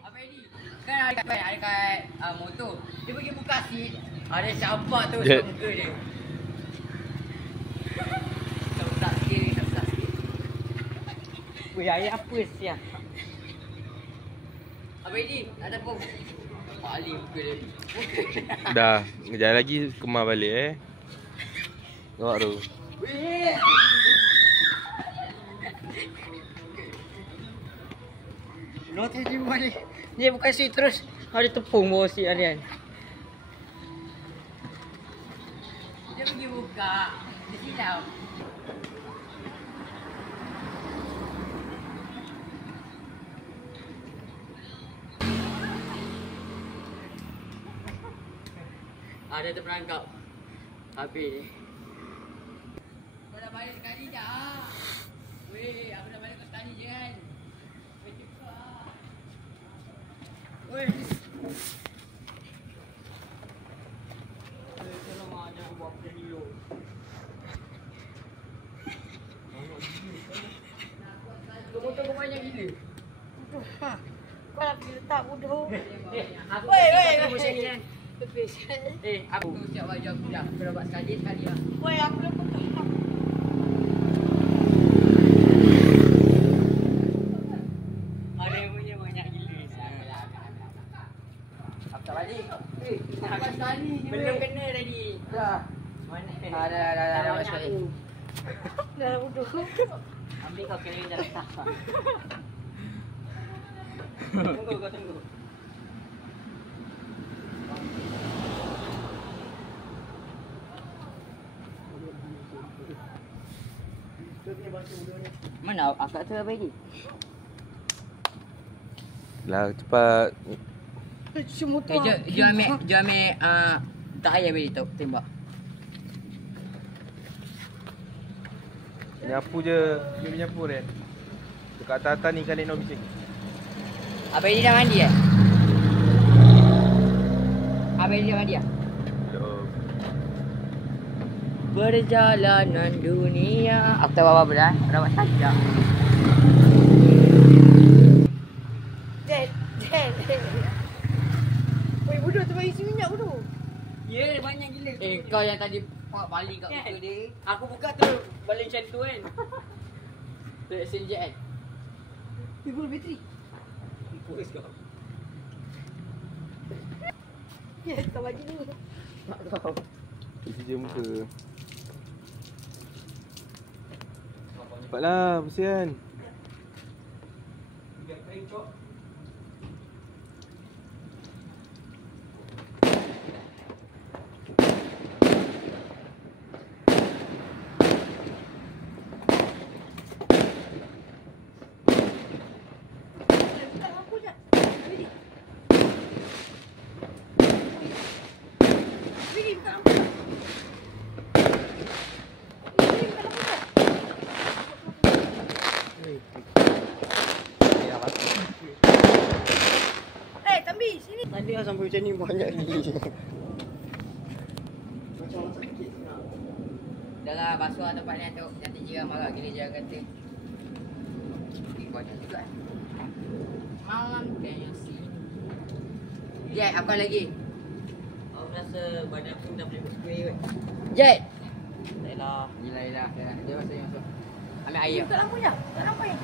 Apa ni? Kan ada kat motor. Dia pergi buka seat. Ada campak tu kat muka dia. Samsak sikit. Weh, air apa siap? Apa ni? Ada pun. Paling muka dia. Dah, kejap lagi kemar balik Tengok tu. Weh. Notis dia balik. Dia bukan seat terus. Ada tepung bawah seat Aryan. Dia pergi buka. Dia silap. Dia terperangkap. Habis. Kau dah balik sekali dah. Weh, aku dah balik sekali je kan. Weh, cepat. Weh. Tolong jangan buat macam ni lo. Motor kau banyak gila. Kau nak pergi letak bodoh. Aku Weh. macam ni kan. Aku siap baju aku dah. Aku dah buat sekali lah. Weh, aku dah potong. Ada yang punya banyak gila. Aku tak balik. Aku sekali je. Belum kena tadi. Dah. Mana? Dah buat sekali. Dah bodoh. Ambil kau kena dah letak. Tunggu. Mana akak tu apa lagi? Lah cepat. Semua tu. Dia ambil tak payah beri tembak. Nyapu je. Dia menyapu Ren. Dekat atas ni kali nak bising. Apa ini dah mandi Apa ini dah mandi Belum. Perjalanan dunia. Aku tahu apa dah. Dah buat sajak. Dead. Weh, bodoh tu isi minyak bodoh. Ya, banyak gila. Kau yang tadi balik kat muka dia. Aku buka tu balik macam tu kan. Tu senjat kan. Full bateri. Puas kau. Ya, tak bagi dulu. Mak kau. Isi je muka. Cepatlah, bersihan. Tambi, sini. Tadi lah sampai macam ni banyak lagi. Macam sakit. Dah lah basuh lah tempat ni tu. Nanti jiran marah gila jiran kata. Banyak juga. Malam kayaknya sini. Jet, apa lagi? Aku rasa badan aku dah boleh berspray kot. Jet! Tak lah. Yelah. Dia masuk. Ambil air. Tak lampu ya? Tak lampu ya?